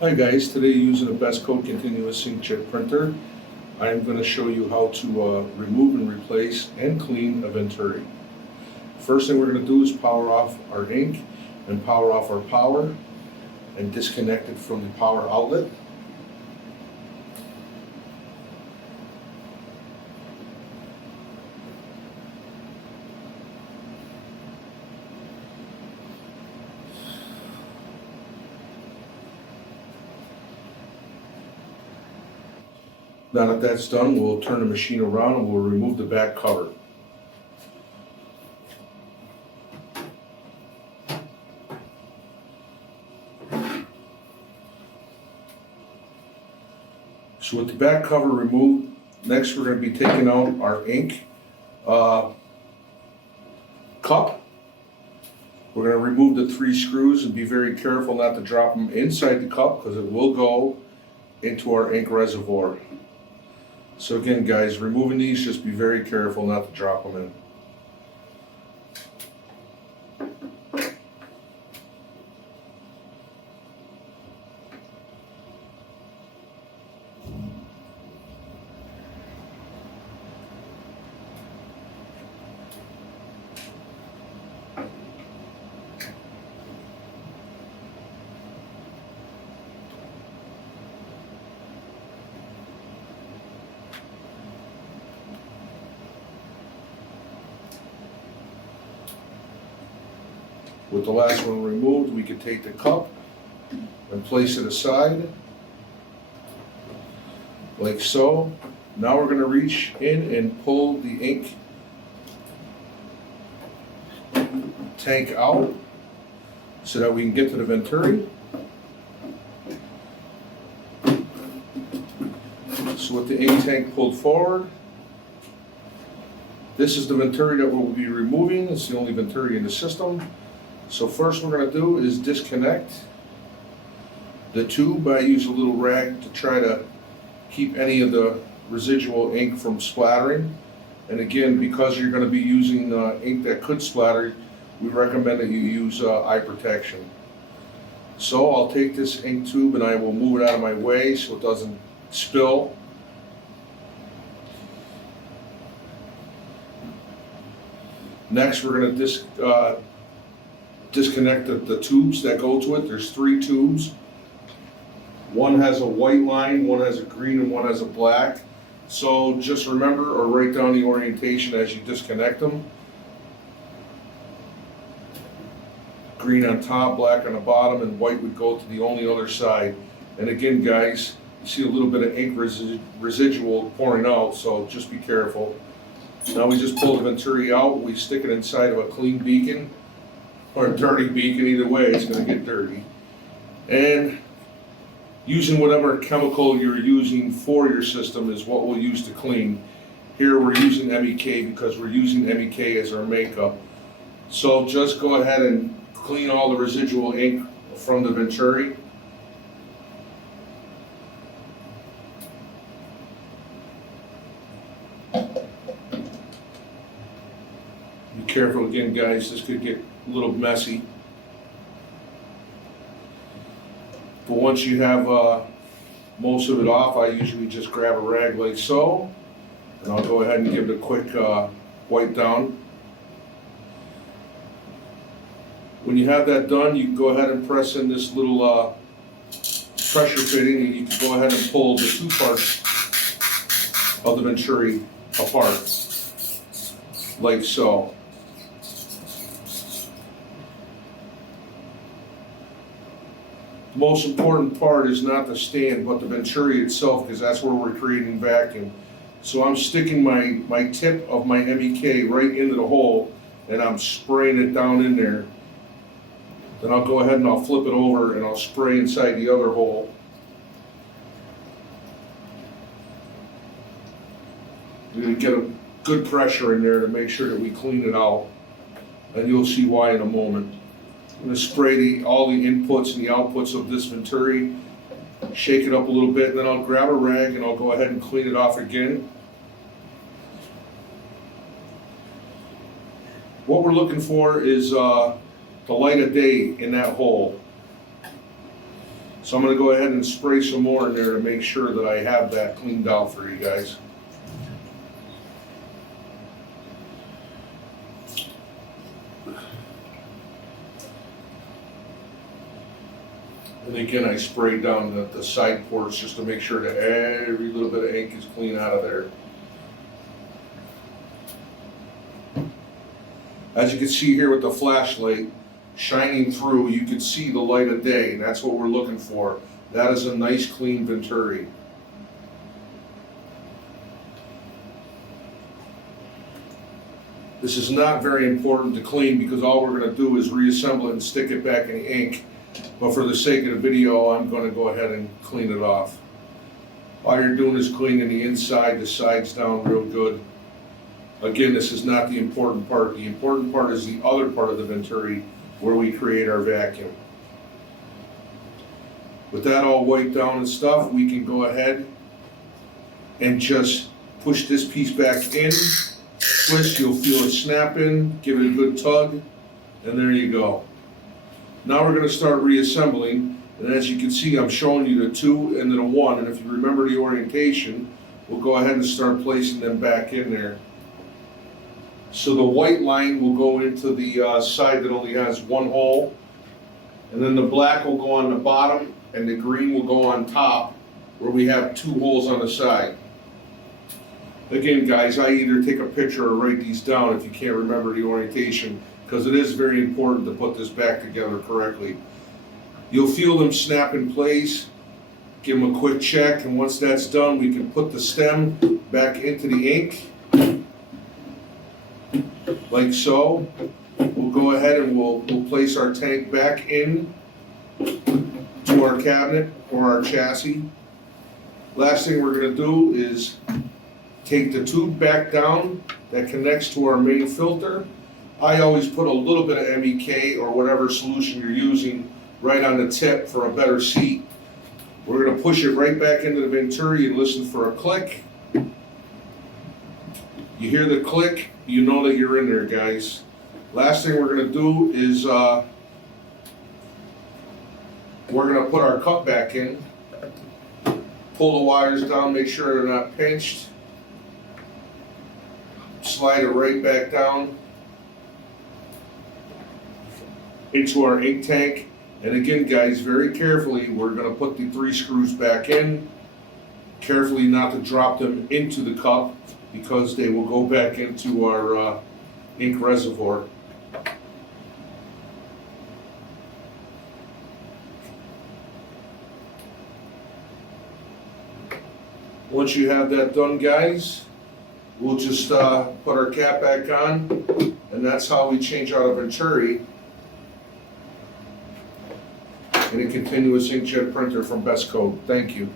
Hi guys, today using a BestCode continuous inkjet printer, I am going to show you how to remove and replace and clean a Venturi. First thing we're going to do is power off our ink and power off our power and disconnect it from the power outlet. Now that that's done, we'll turn the machine around and we'll remove the back cover. So with the back cover removed, next we're going to be taking out our ink cup. We're going to remove the 3 screws and be very careful not to drop them inside the cup because it will go into our ink reservoir. So again guys, removing these, just be very careful not to drop them in. With the last one removed, we can take the cup and place it aside, like so. Now we're going to reach in and pull the ink tank out so that we can get to the Venturi. So with the ink tank pulled forward, this is the Venturi that we'll be removing. It's the only Venturi in the system. So first we're going to do is disconnect the tube. I use a little rag to try to keep any of the residual ink from splattering. And again, because you're going to be using ink that could splatter, we recommend that you use eye protection. So I'll take this ink tube and I will move it out of my way so it doesn't spill. Next we're going to disconnect the tubes that go to it. There's 3 tubes. One has a white line, one has a green, and one has a black. So just remember or write down the orientation as you disconnect them. Green on top, black on the bottom, and white would go to the only other side. And again guys, you see a little bit of ink residual pouring out, so just be careful. Now we just pull the Venturi out, we stick it inside of a clean beacon, or a dirty beacon, either way, it's going to get dirty. And using whatever chemical you're using for your system is what we'll use to clean. Here we're using MEK because we're using MEK as our makeup. So just go ahead and clean all the residual ink from the Venturi. Be careful again guys, this could get a little messy. But once you have most of it off, I usually just grab a rag like so, and I'll go ahead and give it a quick wipe down. When you have that done, you can go ahead and press in this little pressure fitting, and you can go ahead and pull the 2 parts of the Venturi apart, like so. The most important part is not the stand, but the Venturi itself, because that's where we're creating vacuum. So I'm sticking my tip of my MEK right into the hole, and I'm spraying it down in there. Then I'll go ahead and I'll flip it over and I'll spray inside the other hole. You're going to get a good pressure in there to make sure that we clean it out, and you'll see why in a moment. I'm going to spray all the inputs and the outputs of this Venturi, shake it up a little bit, and then I'll grab a rag and I'll go ahead and clean it off again. What we're looking for is the light of day in that hole. So I'm gonna go ahead and spray some more in there to make sure that I have that cleaned out for you guys. And again, I sprayed down the side ports just to make sure that every little bit of ink is clean out of there. As you can see here with the flashlight shining through, you can see the light of day, and that's what we're looking for. That is a nice clean Venturi. This is not very important to clean because all we're going to do is reassemble it and stick it back in the ink. But for the sake of the video, I'm going to go ahead and clean it off. All you're doing is cleaning the inside, the sides down real good. Again, this is not the important part. The important part is the other part of the Venturi where we create our vacuum. With that all wiped down and stuff, we can go ahead and just push this piece back in. Twist, you'll feel it snap in, give it a good tug, and there you go. Now we're going to start reassembling, and as you can see, I'm showing you the 2 and then a 1, and if you remember the orientation, we'll go ahead and start placing them back in there. So the white line will go into the side that only has 1 hole, and then the black will go on the bottom, and the green will go on top, where we have 2 holes on the side. Again, guys, I either take a picture or write these down if you can't remember the orientation, because it is very important to put this back together correctly. You'll feel them snap in place, give them a quick check, and once that's done, we can put the stem back into the ink, like so. We'll go ahead and we'll place our tank back in to our cabinet or our chassis. Last thing we're going to do is take the tube back down that connects to our main filter. I always put a little bit of MEK or whatever solution you're using right on the tip for a better seat. We're going to push it right back into the Venturi and listen for a click. You hear the click, you know that you're in there, guys. Last thing we're going to do is we're going to put our cup back in, pull the wires down, make sure they're not pinched, slide it right back down into our ink tank. And again, guys, very carefully, we're going to put the 3 screws back in. Carefully not to drop them into the cup because they will go back into our ink reservoir. Once you have that done, guys, we'll just put our cap back on, and that's how we change out a Venturi in a continuous inkjet printer from BestCode. Thank you.